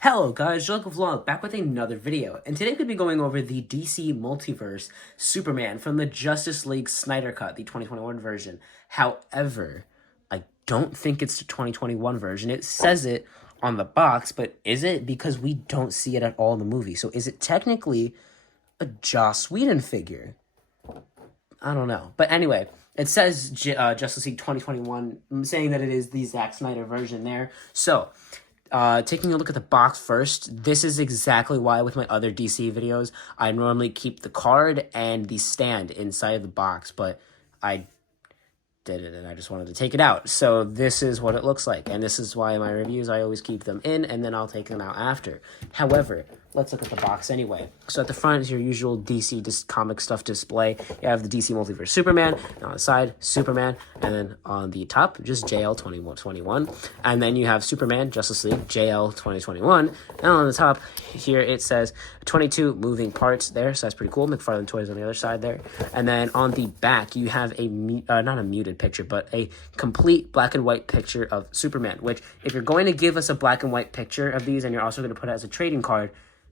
Hello guys, Jolico Vlog back with another video, and today we'll be going over the DC Multiverse Superman from the Justice League Snyder Cut, the 2021 version. However, I don't think it's the 2021 version. It says it on the box, but is it? Because we don't see it at all in the movie. So is it technically a Joss Whedon figure? I don't know. But anyway, it says Justice League 2021, saying that it is the Zack Snyder version there. So taking a look at the box first, this is exactly why with my other DC videos, I normally keep the card and the stand inside of the box, but I did it and I just wanted to take it out. So this is what it looks like, and this is why in my reviews I always keep them in and then I'll take them out after. However, let's look at the box anyway. So at the front is your usual DC comic stuff display. You have the DC Multiverse Superman, and on the side, Superman, and then on the top, just JL 2021. And then you have Superman, Justice League, JL 2021. And on the top here it says 22 moving parts there, so that's pretty cool. McFarlane Toys on the other side there. And then on the back, you have a, not a muted picture, but a complete black and white picture of Superman, which if you're going to give us a black and white picture of these and you're also going to put it as a trading card,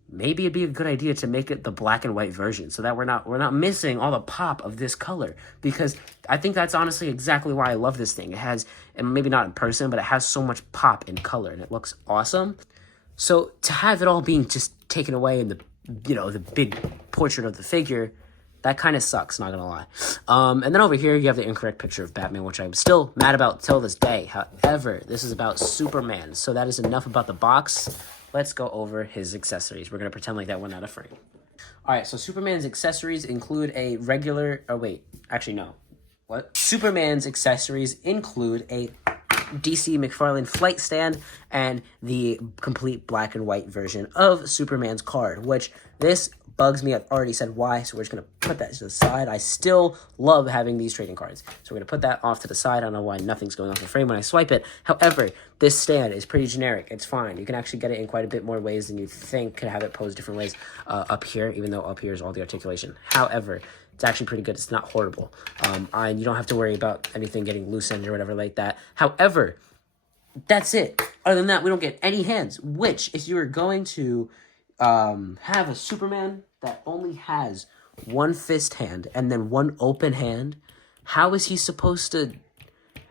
maybe it'd be a good idea to make it the black and white version so that we're not missing all the pop of this color, because I think that's honestly exactly why I love this thing. It has, and maybe not in person, but it has so much pop in color and it looks awesome. So to have it all being just taken away in the, the big portrait of the figure, that kind of sucks, not gonna lie. And then over here, you have the incorrect picture of Batman, which I'm still mad about till this day. However, this is about Superman, so that is enough about the box. Let's go over his accessories. We're gonna pretend like that went out of frame. All right, so Superman's accessories include a regular, oh wait, actually no. What? Superman's accessories include a DC McFarlane flight stand and the complete black and white version of Superman's card, which this bugs me. I've already said why, so we're just going to put that to the side. I still love having these trading cards, so we're going to put that off to the side. I don't know why nothing's going off the frame when I swipe it. However, this stand is pretty generic. It's fine. You can actually get it in quite a bit more ways than you think. Could have it posed different ways up here, even though up here is all the articulation. However, it's actually pretty good. It's not horrible. And you don't have to worry about anything getting loosened or whatever like that. However, that's it. Other than that, we don't get any hands, which if you were going to have a Superman that only has one fist hand and then one open hand, how is he supposed to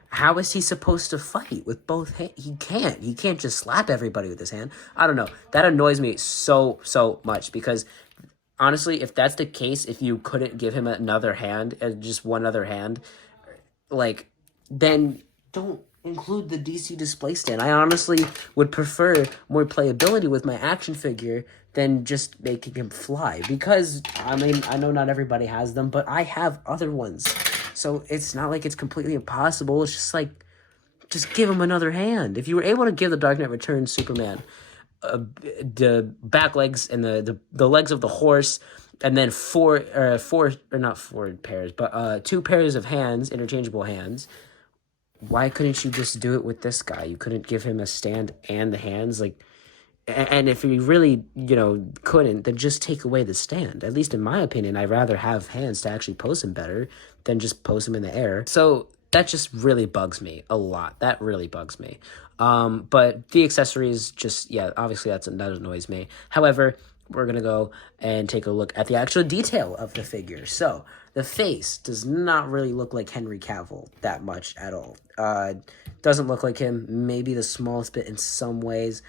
fight with both hands? He can't just slap everybody with his hand. I don't know. That annoys me so much, because honestly, if that's the case, if you couldn't give him another hand, just one other hand, like, then don't include the DC display stand. I honestly would prefer more playability with my action figure than just making him fly, because, I mean, I know not everybody has them, but I have other ones. So it's not like it's completely impossible. It's just like, just give him another hand. If you were able to give the Dark Knight Returns Superman the back legs and the legs of the horse, and then two pairs of hands, interchangeable hands, why couldn't you just do it with this guy? You couldn't give him a stand and the hands, like, and if you really, couldn't, then just take away the stand. At least in my opinion, I'd rather have hands to actually pose him better than just pose him in the air. So that just really bugs me a lot. That really bugs me. But the accessories just, yeah, obviously that annoys me. However, we're going to go and take a look at the actual detail of the figure. So the face does not really look like Henry Cavill that much at all. Doesn't look like him, maybe the smallest bit in some ways.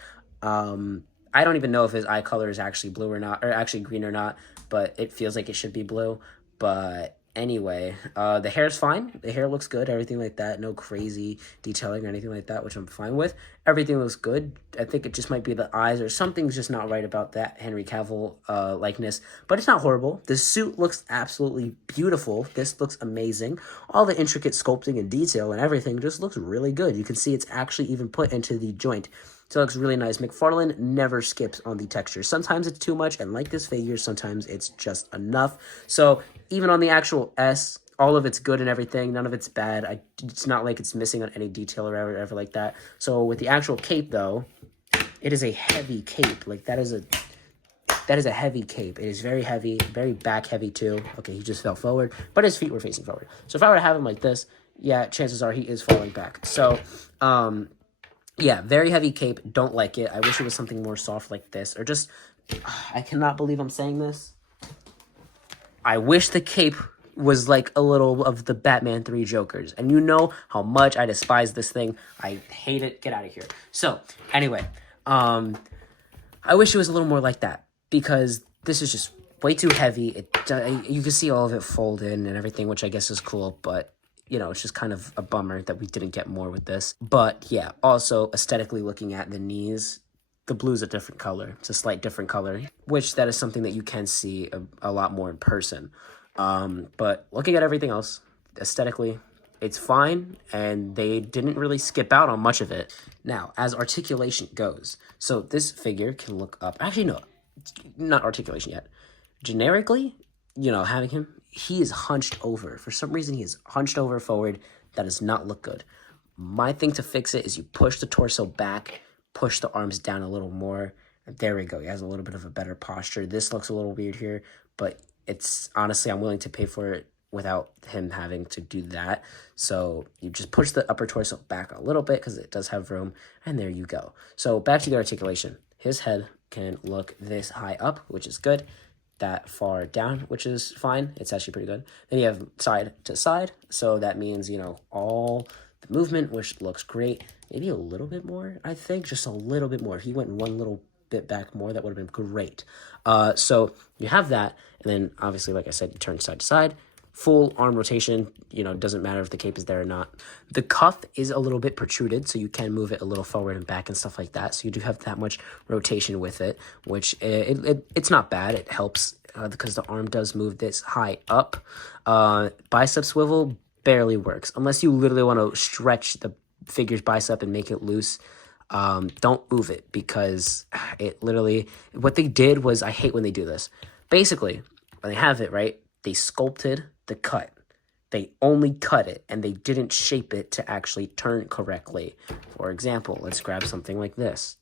I don't even know if his eye color is actually blue or not, or actually green or not, but it feels like it should be blue. But anyway, the hair's fine. The hair looks good, everything like that. No crazy detailing or anything like that, which I'm fine with. Everything looks good. I think it just might be the eyes, or something's just not right about that Henry Cavill likeness, but it's not horrible. The suit looks absolutely beautiful. This looks amazing. All the intricate sculpting and detail and everything just looks really good. You can see it's actually even put into the joint. So it looks really nice. McFarlane never skips on the texture. Sometimes it's too much, and like this figure, sometimes it's just enough. So even on the actual S, all of it's good and everything. None of it's bad. It's not like it's missing on any detail or whatever like that. So with the actual cape, though, it is a heavy cape. Like, that is a heavy cape. It is very heavy, very back heavy too. Okay, he just fell forward, but his feet were facing forward. So if I were to have him like this, yeah, chances are he is falling back. So, Yeah, very heavy cape. Don't like it. I wish it was something more soft like this. Or just, I cannot believe I'm saying this. I wish the cape was like a little of the Batman 3 Jokers. And you know how much I despise this thing. I hate it. Get out of here. So, anyway, I wish it was a little more like that. Because this is just way too heavy. You can see all of it fold in and everything, which I guess is cool. But you know, it's just kind of a bummer that we didn't get more with this. But yeah, also aesthetically looking at the knees, the blue's a different color. It's a slight different color, which that is something that you can see a lot more in person. But looking at everything else, aesthetically, it's fine, and they didn't really skip out on much of it. Now, as articulation goes, so this figure can look up. Actually, no, not articulation yet. Generically, you know, having him, he is hunched over. For some reason, he is hunched over forward. That does not look good. My thing to fix it is you push the torso back, push the arms down a little more. And there we go. He has a little bit of a better posture. This looks a little weird here, but it's honestly, I'm willing to pay for it without him having to do that. So you just push the upper torso back a little bit because it does have room, and there you go. So back to the articulation. His head can look this high up, which is good. That far down, which is fine. It's actually pretty good. Then you have side to side, so that means, you know, all the movement, which looks great. Maybe a little bit more, I think, just a little bit more. If he went one little bit back more, that would have been great. So you have that, and then obviously, like I said, you turn side to side. Full arm rotation, you know, doesn't matter if the cape is there or not. The cuff is a little bit protruded, so you can move it a little forward and back and stuff like that. So you do have that much rotation with it, which it's not bad. It helps because the arm does move this high up. Bicep swivel barely works unless you literally want to stretch the figure's bicep and make it loose. Don't move it because it literally, what they did was, I hate when they do this. Basically, when they have it, right, they sculpted the cut. They only cut it, and they didn't shape it to actually turn correctly. For example, let's grab something like this.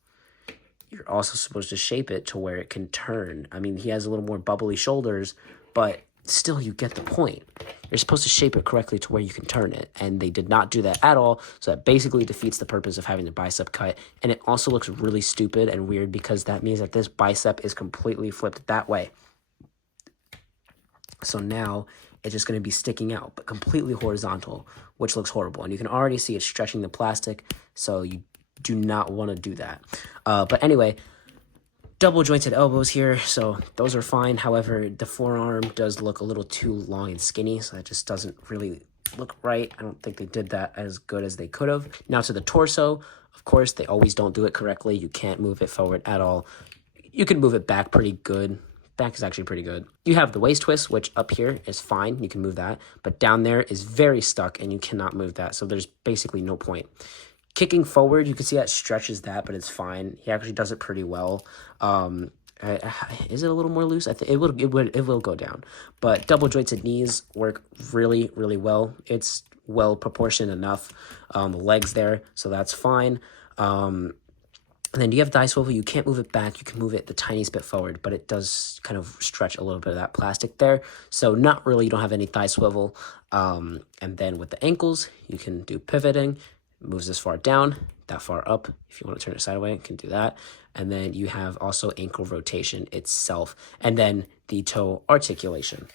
You're also supposed to shape it to where it can turn. I mean, he has a little more bubbly shoulders, but still, you get the point. You're supposed to shape it correctly to where you can turn it, and they did not do that at all, so that basically defeats the purpose of having the bicep cut, and it also looks really stupid and weird because that means that this bicep is completely flipped that way. So now it's just going to be sticking out, but completely horizontal, which looks horrible. And you can already see it stretching the plastic, so you do not want to do that. But anyway, double jointed elbows here, so those are fine. However, the forearm does look a little too long and skinny, so that just doesn't really look right. I don't think they did that as good as they could have. Now to the torso, of course, they always don't do it correctly. You can't move it forward at all. You can move it back pretty good. Back is actually pretty good. You have the waist twist, which up here is fine. You can move that. But down there is very stuck, and you cannot move that. So there's basically no point. Kicking forward, you can see that stretches that, but it's fine. He actually does it pretty well. Is it a little more loose? I think it will go down. But double jointed knees work really, really well. It's well proportioned enough. The legs there, so that's fine. And then you have thigh swivel. You can't move it back. You can move it the tiniest bit forward, but it does kind of stretch a little bit of that plastic there. So not really, you don't have any thigh swivel. And then with the ankles, you can do pivoting. It moves this far down, that far up. If you want to turn it sideways, you can do that. And then you have also ankle rotation itself. And then the toe articulation.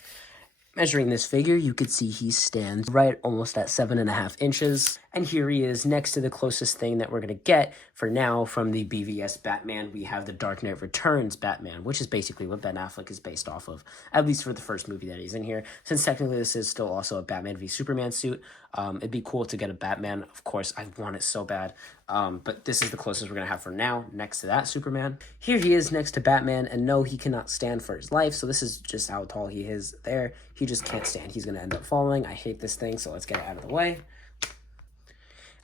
Measuring this figure, you could see he stands right almost at 7.5 inches. And here he is next to the closest thing that we're going to get for now from the BVS Batman. We have the Dark Knight Returns Batman, which is basically what Ben Affleck is based off of, at least for the first movie that he's in here. Since technically this is still also a Batman v Superman suit, it'd be cool to get a Batman. Of course, I want it so bad. But this is the closest we're going to have for now, next to that Superman. Here he is next to Batman, and no, he cannot stand for his life, so this is just how tall he is there. He just can't stand. He's going to end up falling. I hate this thing, so let's get it out of the way.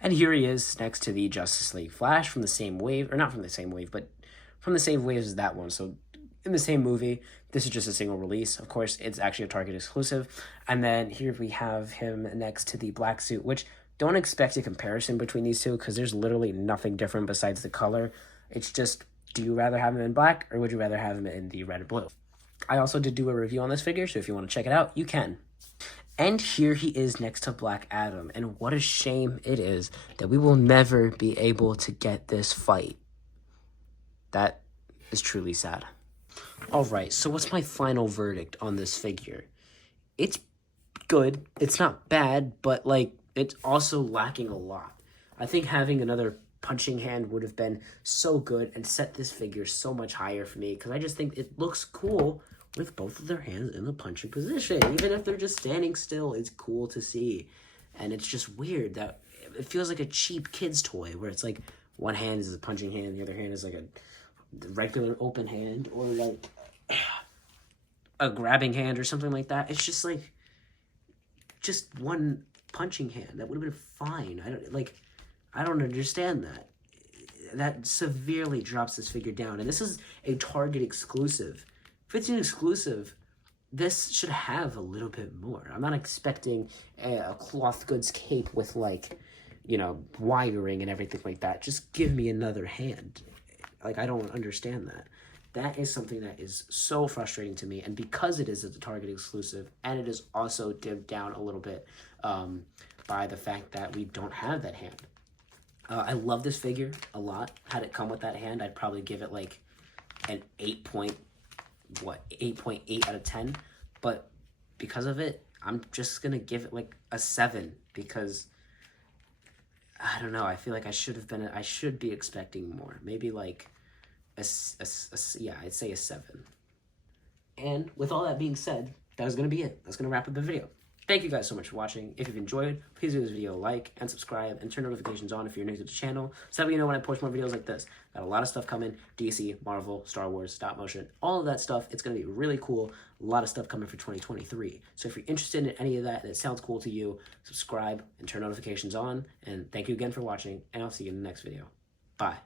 And here he is next to the Justice League Flash from the same wave, or not from the same wave, but from the same wave as that one. So in the same movie, this is just a single release. Of course, it's actually a Target exclusive. And then here we have him next to the black suit, which don't expect a comparison between these two because there's literally nothing different besides the color. It's just, do you rather have him in black or would you rather have him in the red and blue? I also did do a review on this figure, so if you want to check it out, you can. And here he is next to Black Adam, and what a shame it is that we will never be able to get this fight. That is truly sad. Alright, so what's my final verdict on this figure? It's good, it's not bad, but like, it's also lacking a lot. I think having another punching hand would have been so good and set this figure so much higher for me, because I just think it looks cool with both of their hands in the punching position. Even if they're just standing still, it's cool to see. And it's just weird that it feels like a cheap kid's toy where it's like one hand is a punching hand, the other hand is like a regular open hand, or like a grabbing hand or something like that. It's just like just one punching hand. That would have been fine. I don't understand that. That severely drops this figure down. And this is a Target exclusive. If it's an exclusive, this should have a little bit more. I'm not expecting a cloth goods cape with, like, you know, wiring and everything like that. Just give me another hand. Like, I don't understand that. That is something that is so frustrating to me. And because it is a Target exclusive, and it is also dimmed down a little bit by the fact that we don't have that hand. I love this figure a lot. Had it come with that hand, I'd probably give it like an 8.8 out of 10. But because of it, I'm just gonna give it like a 7, because I don't know. I feel like I should be expecting more. Maybe like yeah, I'd say a 7. And with all that being said, that was gonna be it. That's gonna wrap up the video. Thank you guys so much for watching. If you've enjoyed, please give this video a like and subscribe and turn notifications on if you're new to the channel, so that way you know when I post more videos like this. Got a lot of stuff coming. DC, Marvel, Star Wars, stop motion, all of that stuff. It's going to be really cool. A lot of stuff coming for 2023. So if you're interested in any of that and it sounds cool to you, subscribe and turn notifications on. And thank you again for watching, and I'll see you in the next video. Bye.